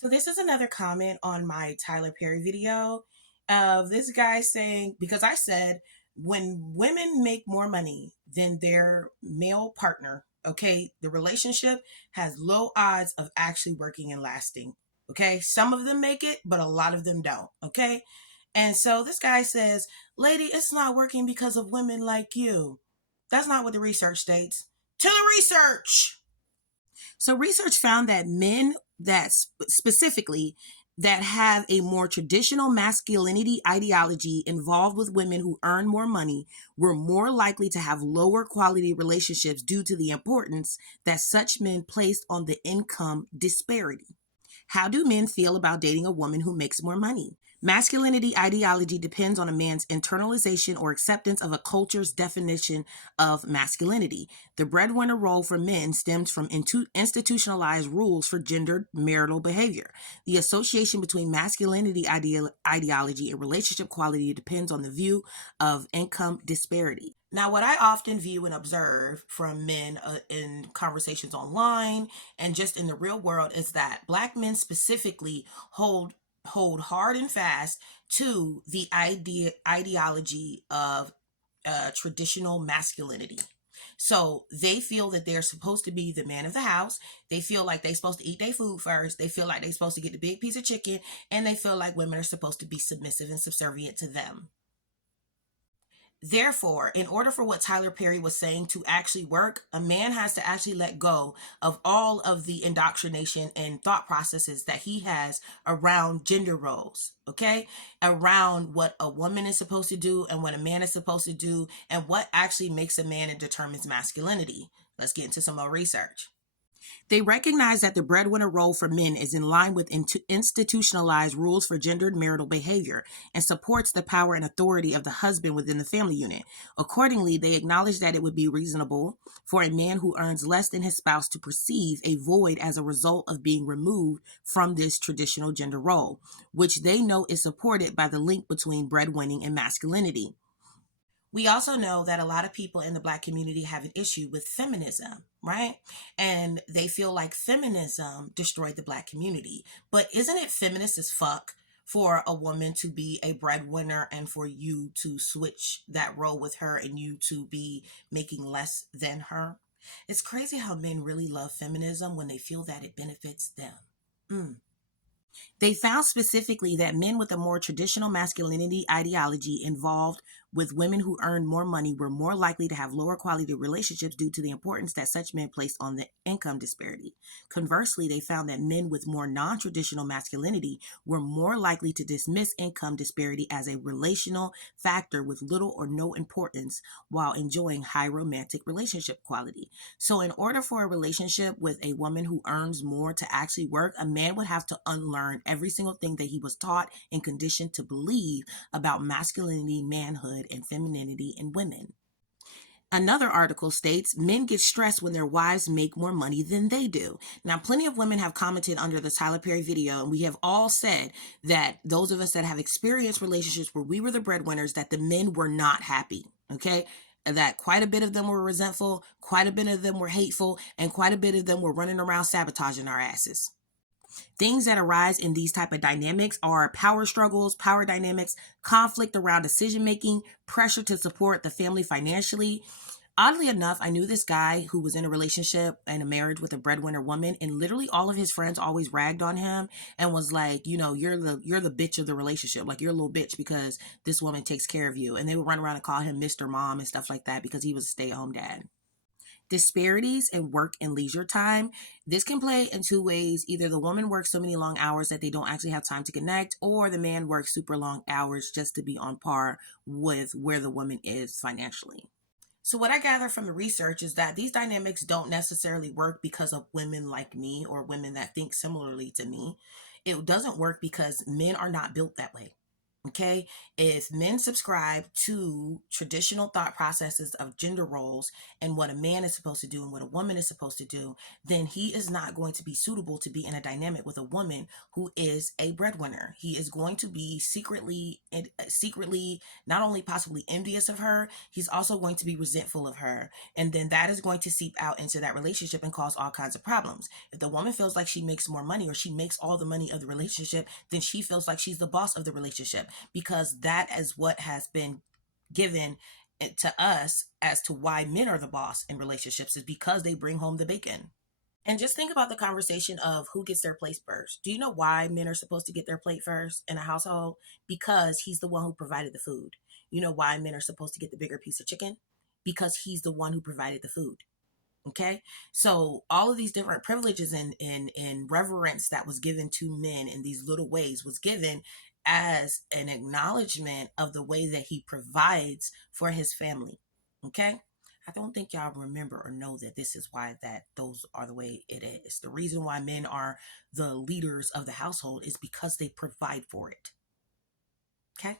So this is another comment on my Tyler Perry video of this guy saying, because I said when women make more money than their male partner, okay, the relationship has low odds of actually working and lasting. Okay, some of them make it, but a lot of them don't. Okay, and so this guy says, lady, it's not working because of women like you. That's not what the research states. To the research. So research found that men that specifically that have a more traditional masculinity ideology involved with women who earn more money were more likely to have lower quality relationships due to the importance that such men placed on the income disparity. How do men feel about dating a woman who makes more money? Masculinity ideology depends on a man's internalization or acceptance of a culture's definition of masculinity. The breadwinner role for men stems from institutionalized rules for gendered marital behavior. The association between masculinity ideology and relationship quality depends on the view of income disparity. Now, what I often view and observe from men in conversations online and just in the real world is that Black men specifically hold hard and fast to the ideology of traditional masculinity. So they feel that they're supposed to be the man of the house. They feel like they're supposed to eat their food first. They feel like they're supposed to get the big piece of chicken, and they feel like women are supposed to be submissive and subservient to them. Therefore, in order for what Tyler Perry was saying to actually work, a man has to actually let go of all of the indoctrination and thought processes that he has around gender roles, okay? Around what a woman is supposed to do and what a man is supposed to do and what actually makes a man and determines masculinity. Let's get into some more research. They recognize that the breadwinner role for men is in line with institutionalized rules for gendered marital behavior and supports the power and authority of the husband within the family unit. Accordingly, they acknowledge that it would be reasonable for a man who earns less than his spouse to perceive a void as a result of being removed from this traditional gender role, which they know is supported by the link between breadwinning and masculinity. We also know that a lot of people in the Black community have an issue with feminism, right? And they feel like feminism destroyed the Black community. But isn't it feminist as fuck for a woman to be a breadwinner and for you to switch that role with her and you to be making less than her? It's crazy how men really love feminism when they feel that it benefits them. Mm. They found specifically that men with a more traditional masculinity ideology involved with women who earned more money were more likely to have lower quality relationships due to the importance that such men placed on the income disparity. Conversely, they found that men with more non-traditional masculinity were more likely to dismiss income disparity as a relational factor with little or no importance while enjoying high romantic relationship quality. So in order for a relationship with a woman who earns more to actually work, a man would have to unlearn every single thing that he was taught and conditioned to believe about masculinity, manhood, and femininity in women. Another article states men get stressed when their wives make more money than they do. Now, plenty of women have commented under the Tyler Perry video, and we have all said that those of us that have experienced relationships where we were the breadwinners, that the men were not happy, okay? That quite a bit of them were resentful, quite a bit of them were hateful, and quite a bit of them were running around sabotaging our asses. Things that arise in these type of dynamics are power struggles, power dynamics, conflict around decision making, pressure to support the family financially. Oddly enough, I knew this guy who was in a relationship and a marriage with a breadwinner woman, and literally all of his friends always ragged on him and was like, you know, you're the bitch of the relationship. Like, you're a little bitch because this woman takes care of you. And they would run around and call him Mr. Mom and stuff like that because he was a stay-at-home dad. Disparities in work and leisure time. This can play in two ways. Either the woman works so many long hours that they don't actually have time to connect, or the man works super long hours just to be on par with where the woman is financially. So what I gather from the research is that these dynamics don't necessarily work because of women like me or women that think similarly to me. It doesn't work because men are not built that way. Okay, if men subscribe to traditional thought processes of gender roles and what a man is supposed to do and what a woman is supposed to do, then he is not going to be suitable to be in a dynamic with a woman who is a breadwinner. He is going to be secretly not only possibly envious of her, he's also going to be resentful of her, and then that is going to seep out into that relationship and cause all kinds of problems. If the woman feels like she makes more money or she makes all the money of the relationship, then she feels like she's the boss of the relationship, because that is what has been given to us as to why men are the boss in relationships, is because they bring home the bacon. And just think about the conversation of who gets their plate first. Do you know why men are supposed to get their plate first in a household? Because he's the one who provided the food. You know why men are supposed to get the bigger piece of chicken? Because he's the one who provided the food. Okay, so all of these different privileges and reverence that was given to men in these little ways was given as an acknowledgement of the way that he provides for his family. Okay, I don't think y'all remember or know that this is why that those are the way it is. The reason why men are the leaders of the household is because they provide for it. Okay.